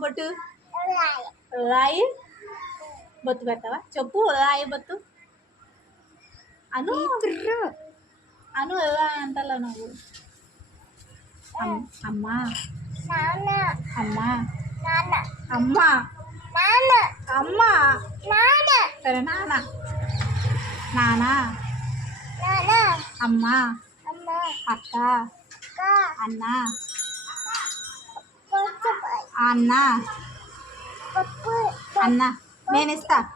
బొట్టు రాయి బొత్తు పెడతావా చెప్పు రాయి బొత్తు అను అను ఎలా అంటలా నువ్వు అమ్మా అమ్మా అమ్మా అమ్మా సరే నాన్న నాన్న అమ్మా అక్క అన్న అన్న అన్న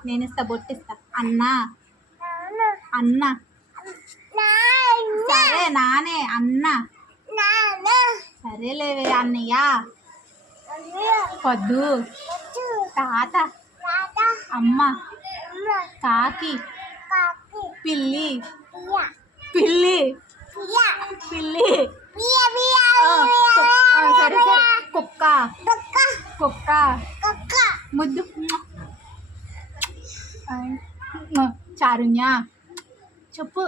నేనిస్తా బొట్టిస్తా అన్న అన్న సరే నానే అన్న సరేలేవే అన్నయ్య పొద్దు తాత అమ్మ కాకి పిల్లి పిల్లి పిల్లి సరే సరే కుక్క కుక్క ముద్దు చారుణ్య చెప్పు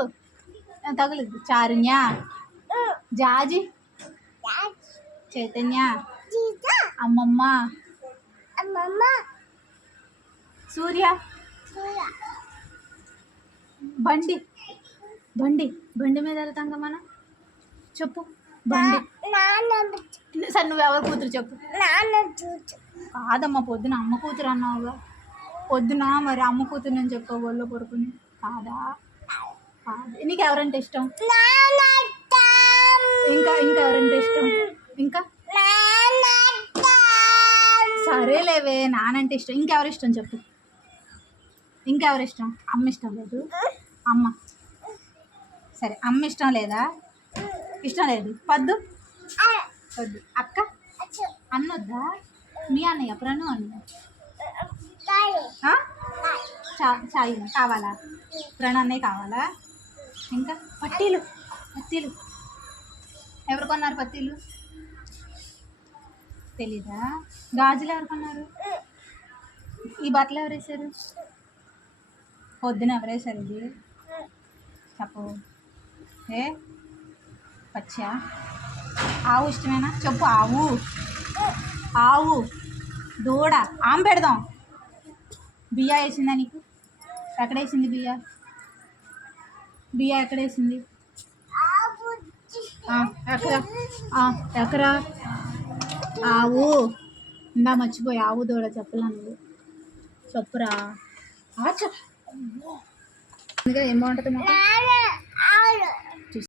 తగలదు చారుణ్య జాజి చైతన్య అమ్మమ్మ సూర్య బండి బండి బండి మీద వెళ్తాం కదా మనం చెప్పు బండి సరే నువ్వు ఎవరు కూతురు చెప్పు కాదమ్మా పొద్దున అమ్మ కూతురు అన్నావుగా పొద్దున మరి అమ్మ కూతురు నేను చెప్పావు ఒళ్ళో పడుకుని కాదా కాదు నీకు ఎవరంటే ఇష్టం ఇంకా ఎవరంటే ఇష్టం ఇంకా సరేలేవే నానంటే ఇష్టం ఇంకెవరు ఇష్టం చెప్పు ఇంకెవరు ఇష్టం అమ్మ ఇష్టం లేదు అమ్మ సరే అమ్మ ఇష్టం లేదా ఇష్టం లేదు వద్దు అక్క అన్నొద్దా మీ అన్నయ్య ఎప్పుడన్నా అన్న చాయ్ కావాలా ఎప్పుడన్నా అన్నయ్య కావాలా ఇంకా పట్టీలు ఎవరు కొన్నారు పట్టీలు తెలీదా గాజులు ఎవరు కొన్నారు ఈ బట్టలు ఎవరు వేసారు పొద్దున ఎవరు వేసారు ఇది చెప్పు ఏ పచ్చా ఆవు ఇష్టమేనా చెప్పు ఆవు దూడ ఆమె పెడదాం బియ్య వేసిందా నీకు ఎక్కడ వేసింది బియ్య ఎక్కడ వేసింది ఎకరా ఆవు ఇందా మర్చిపోయి ఆవు దూడ చెప్పలా నువ్వు చెప్పురా అందుకే ఏం బాగుంటుంది